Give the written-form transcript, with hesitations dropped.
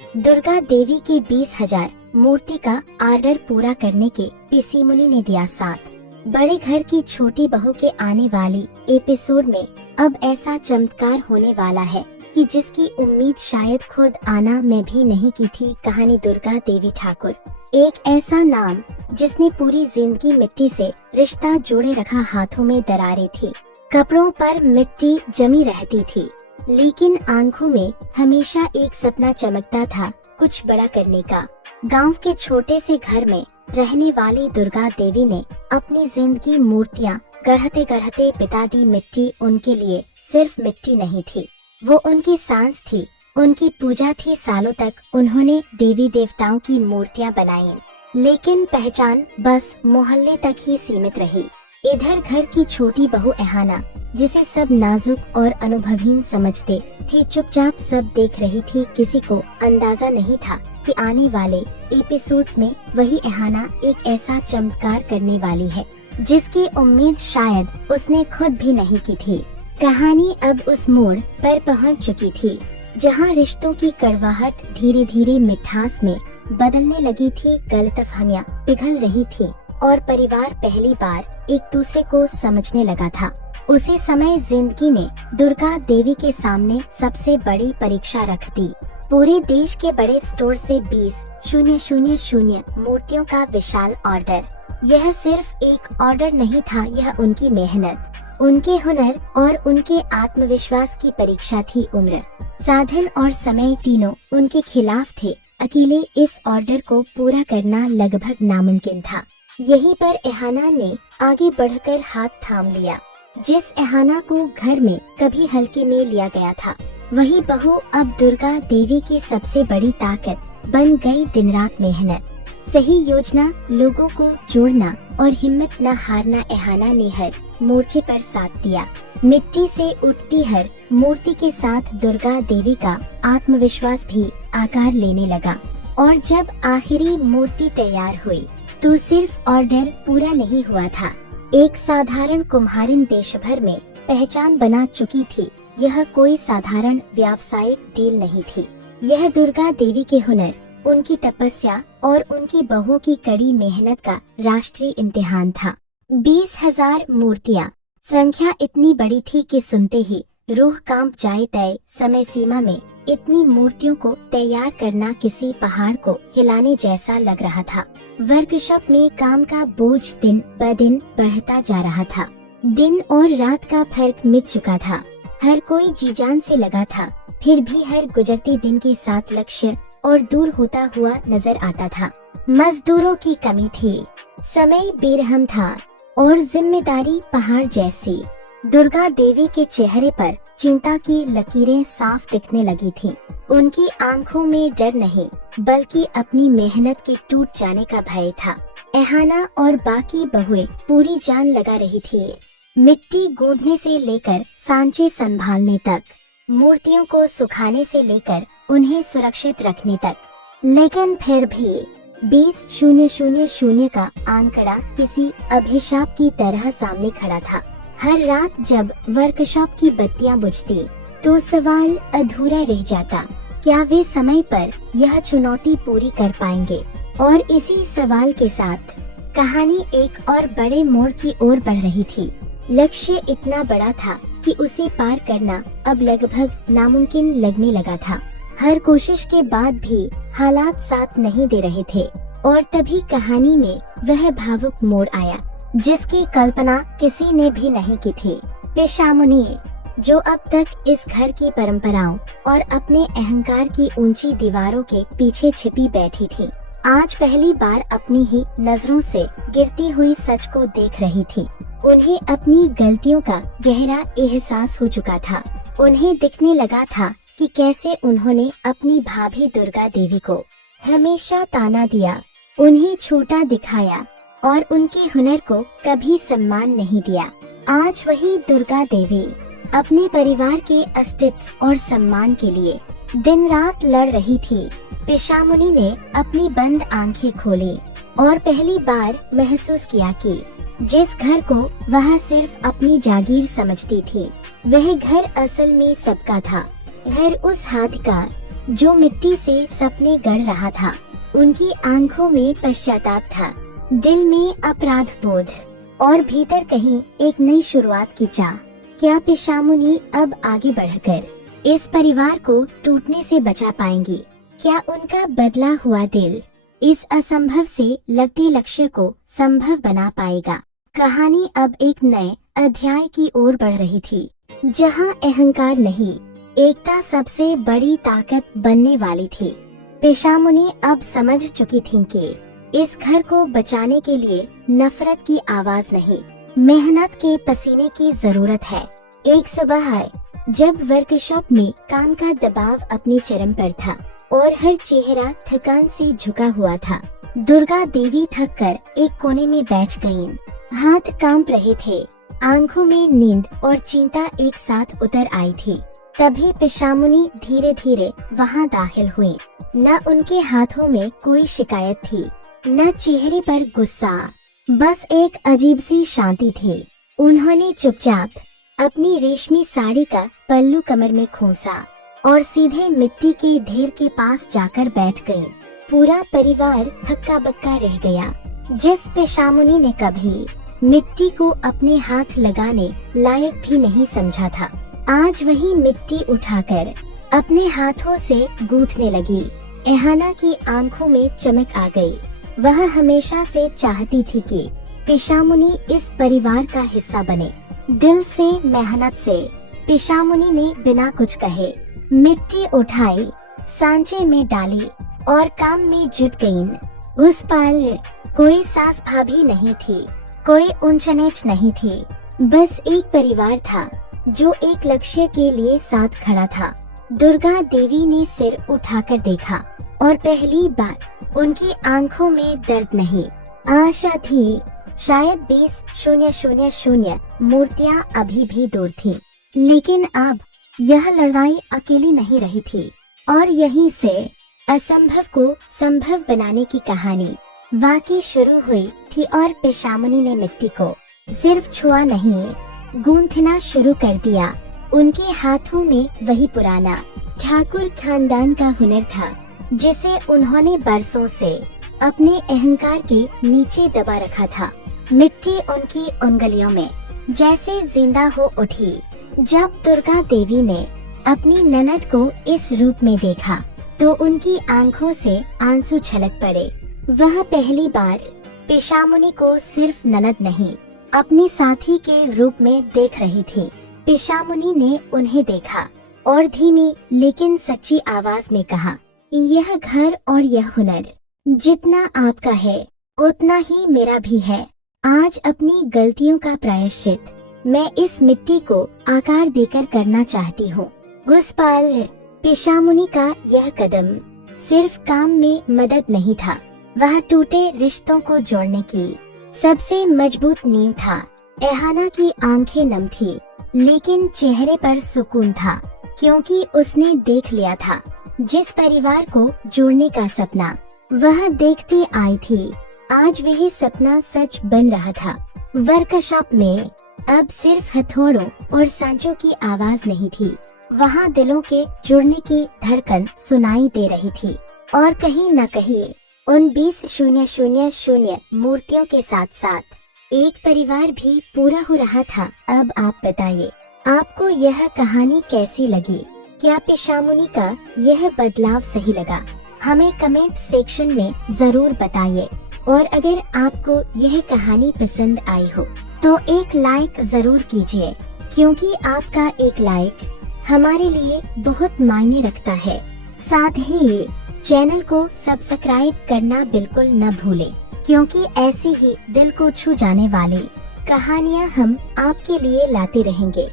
दुर्गा देवी की 20,000 मूर्ति का ऑर्डर पूरा करने के ऋषि मुनि ने दिया साथ। बड़े घर की छोटी बहू के आने वाली एपिसोड में अब ऐसा चमत्कार होने वाला है कि जिसकी उम्मीद शायद खुद आना में भी नहीं की थी। कहानी दुर्गा देवी ठाकुर, एक ऐसा नाम जिसने पूरी जिंदगी मिट्टी से रिश्ता जोड़े रखा। हाथों में दरारें थी, कपड़ों पर मिट्टी जमी रहती थी, लेकिन आंखों में हमेशा एक सपना चमकता था, कुछ बड़ा करने का। गांव के छोटे से घर में रहने वाली दुर्गा देवी ने अपनी जिंदगी मूर्तियां गढ़ते गढ़ते बिता दी। मिट्टी उनके लिए सिर्फ मिट्टी नहीं थी, वो उनकी सांस थी, उनकी पूजा थी। सालों तक उन्होंने देवी देवताओं की मूर्तियां बनाई, लेकिन पहचान बस मोहल्ले तक ही सीमित रही। इधर घर की छोटी बहू एहाना, जिसे सब नाजुक और अनुभवहीन समझते थे, चुपचाप सब देख रही थी। किसी को अंदाजा नहीं था कि आने वाले एपिसोड्स में वही एहाना एक ऐसा चमत्कार करने वाली है जिसकी उम्मीद शायद उसने खुद भी नहीं की थी। कहानी अब उस मोड़ पर पहुंच चुकी थी जहां रिश्तों की कड़वाहट धीरे धीरे मिठास में बदलने लगी थी। गलतफहमियां पिघल रही थी और परिवार पहली बार एक दूसरे को समझने लगा था। उसी समय जिंदगी ने दुर्गा देवी के सामने सबसे बड़ी परीक्षा रख दी। पूरे देश के बड़े स्टोर से 20,000 मूर्तियों का विशाल ऑर्डर। यह सिर्फ एक ऑर्डर नहीं था, यह उनकी मेहनत, उनके हुनर और उनके आत्मविश्वास की परीक्षा थी। उम्र, साधन और समय तीनों उनके खिलाफ थे। अकेले इस ऑर्डर को पूरा करना लगभग नामुमकिन था। यहीं पर एहाना ने आगे बढ़कर हाथ थाम लिया। जिस एहाना को घर में कभी हल्के में लिया गया था, वही बहू अब दुर्गा देवी की सबसे बड़ी ताकत बन गई। दिन रात मेहनत, सही योजना, लोगों को जोड़ना और हिम्मत न हारना। एहाना ने हर मोर्चे पर साथ दिया। मिट्टी से उठती हर मूर्ति के साथ दुर्गा देवी का आत्मविश्वास भी आकार लेने लगा। और जब आखिरी मूर्ति तैयार हुई तो सिर्फ ऑर्डर पूरा नहीं हुआ था, एक साधारण कुम्हारिन देश भर में पहचान बना चुकी थी। यह कोई साधारण व्यावसायिक डील नहीं थी, यह दुर्गा देवी के हुनर, उनकी तपस्या और उनकी बहू की कड़ी मेहनत का राष्ट्रीय इम्तिहान था। 20,000 मूर्तियां, संख्या इतनी बड़ी थी कि सुनते ही रूह कांप जाए। तय समय सीमा में इतनी मूर्तियों को तैयार करना किसी पहाड़ को हिलाने जैसा लग रहा था। वर्कशॉप में काम का बोझ दिन ब दिन बढ़ता जा रहा था। दिन और रात का फर्क मिट चुका था, हर कोई जी जान से लगा था। फिर भी हर गुजरते दिन के साथ लक्ष्य और दूर होता हुआ नजर आता था। मजदूरों की कमी थी, समय बेरहम था और जिम्मेदारी पहाड़ जैसी। दुर्गा देवी के चेहरे पर चिंता की लकीरें साफ दिखने लगी थीं। उनकी आंखों में डर नहीं, बल्कि अपनी मेहनत के टूट जाने का भय था। एहाना और बाकी बहुएं पूरी जान लगा रही थी, मिट्टी गूंथने से लेकर सांचे संभालने तक, मूर्तियों को सुखाने से लेकर उन्हें सुरक्षित रखने तक। लेकिन फिर भी 20,000 का आंकड़ा किसी अभिशाप की तरह सामने खड़ा था। हर रात जब वर्कशॉप की बत्तियां बुझती तो सवाल अधूरा रह जाता, क्या वे समय पर यह चुनौती पूरी कर पाएंगे? और इसी सवाल के साथ कहानी एक और बड़े मोड़ की ओर बढ़ रही थी। लक्ष्य इतना बड़ा था कि उसे पार करना अब लगभग नामुमकिन लगने लगा था। हर कोशिश के बाद भी हालात साथ नहीं दे रहे थे और तभी कहानी में वह भावुक मोड़ आया जिसकी कल्पना किसी ने भी नहीं की थी। ऋषि मुनि, जो अब तक इस घर की परंपराओं और अपने अहंकार की ऊंची दीवारों के पीछे छिपी बैठी थी, आज पहली बार अपनी ही नजरों से गिरती हुई सच को देख रही थी। उन्हें अपनी गलतियों का गहरा एहसास हो चुका था। उन्हें दिखने लगा था कि कैसे उन्होंने अपनी भाभी दुर्गा देवी को हमेशा ताना दिया, उन्हें छोटा दिखाया और उनके हुनर को कभी सम्मान नहीं दिया। आज वही दुर्गा देवी अपने परिवार के अस्तित्व और सम्मान के लिए दिन रात लड़ रही थी। ऋषि मुनि ने अपनी बंद आंखें खोली और पहली बार महसूस किया कि जिस घर को वह सिर्फ अपनी जागीर समझती थी, वह घर असल में सबका था। घर उस हाथ का जो मिट्टी से सपने गढ़ रहा था। उनकी आंखों में पश्चाताप था, दिल में अपराध बोध और भीतर कहीं एक नई शुरुआत की चाह। क्या पिशामुनी अब आगे बढ़कर इस परिवार को टूटने से बचा पाएंगी? क्या उनका बदला हुआ दिल इस असंभव से लगते लक्ष्य को संभव बना पाएगा? कहानी अब एक नए अध्याय की ओर बढ़ रही थी, जहां अहंकार नहीं, एकता सबसे बड़ी ताकत बनने वाली थी। पिशामुनी अब समझ चुकी थी कि इस घर को बचाने के लिए नफरत की आवाज नहीं, मेहनत के पसीने की जरूरत है। एक सुबह है जब वर्कशॉप में काम का दबाव अपनी चरम पर था और हर चेहरा थकान से झुका हुआ था। दुर्गा देवी थककर एक कोने में बैठ गईं। हाथ कांप रहे थे, आंखों में नींद और चिंता एक साथ उतर आई थी। तभी पिशामुनी धीरे धीरे वहां दाखिल हुई। न उनके हाथों में कोई शिकायत थी, न चेहरे पर गुस्सा, बस एक अजीब सी शांति थी। उन्होंने चुपचाप अपनी रेशमी साड़ी का पल्लू कमर में खोसा और सीधे मिट्टी के ढेर के पास जाकर बैठ गई। पूरा परिवार हक्का बक्का रह गया। जिस पिशामुनी ने कभी मिट्टी को अपने हाथ लगाने लायक भी नहीं समझा था, आज वही मिट्टी उठाकर अपने हाथों से गूंथने लगी। एहाना की आंखों में चमक आ गई। वह हमेशा से चाहती थी कि पिशामुनी इस परिवार का हिस्सा बने। दिल से, मेहनत से पिशामुनी ने बिना कुछ कहे मिट्टी उठाई, सांचे में डाली और काम में जुट गईं। उस पल कोई सास भाभी नहीं थी, कोई ऊंच नीच नहीं थी, बस एक परिवार था जो एक लक्ष्य के लिए साथ खड़ा था। दुर्गा देवी ने सिर उठाकर देखा और पहली बार उनकी आंखों में दर्द नहीं, आशा थी। शायद 20,000 मूर्तियां अभी भी दूर थी, लेकिन अब यह लड़ाई अकेली नहीं रही थी और यहीं से असंभव को संभव बनाने की कहानी वाकई शुरू हुई थी। और पिशामुनी ने मिट्टी को सिर्फ छुआ नहीं, गूंथना शुरू कर दिया। उनके हाथों में वही पुराना ठाकुर खानदान का हुनर था जिसे उन्होंने बरसों से अपने अहंकार के नीचे दबा रखा था। मिट्टी उनकी उंगलियों में जैसे जिंदा हो उठी जब दुर्गा देवी ने अपनी ननद को इस रूप में देखा तो उनकी आंखों से आंसू छलक पड़े। वह पहली बार पिशामुनी को सिर्फ ननद नहीं, अपनी साथी के रूप में देख रही थी। पिशामुनी ने उन्हें देखा और धीमी लेकिन सच्ची आवाज में कहा, यह घर और यह हुनर जितना आपका है उतना ही मेरा भी है। आज अपनी गलतियों का प्रायश्चित मैं इस मिट्टी को आकार देकर करना चाहती हूँ। उस पल पिशामुनी का यह कदम सिर्फ काम में मदद नहीं था, वह टूटे रिश्तों को जोड़ने की सबसे मजबूत नींव था। एहाना की आंखें नम थी, लेकिन चेहरे पर सुकून था, क्योंकि उसने देख लिया था जिस परिवार को जोड़ने का सपना वह देखती आई थी, आज वही सपना सच बन रहा था। वर्कशॉप में अब सिर्फ हथौड़ों और सांचों की आवाज नहीं थी, वहाँ दिलों के जुड़ने की धड़कन सुनाई दे रही थी। और कहीं न कहीं उन 20,000 मूर्तियों के साथ साथ एक परिवार भी पूरा हो रहा था। अब आप बताइए, आपको यह कहानी कैसी लगी? क्या पिशामुनी का यह बदलाव सही लगा? हमें कमेंट सेक्शन में जरूर बताइए। और अगर आपको यह कहानी पसंद आई हो तो एक लाइक जरूर कीजिए, क्योंकि आपका एक लाइक हमारे लिए बहुत मायने रखता है। साथ ही चैनल को सब्सक्राइब करना बिल्कुल न भूलें, क्योंकि ऐसी ही दिल को छू जाने वाली कहानियाँ हम आपके लिए लाते रहेंगे।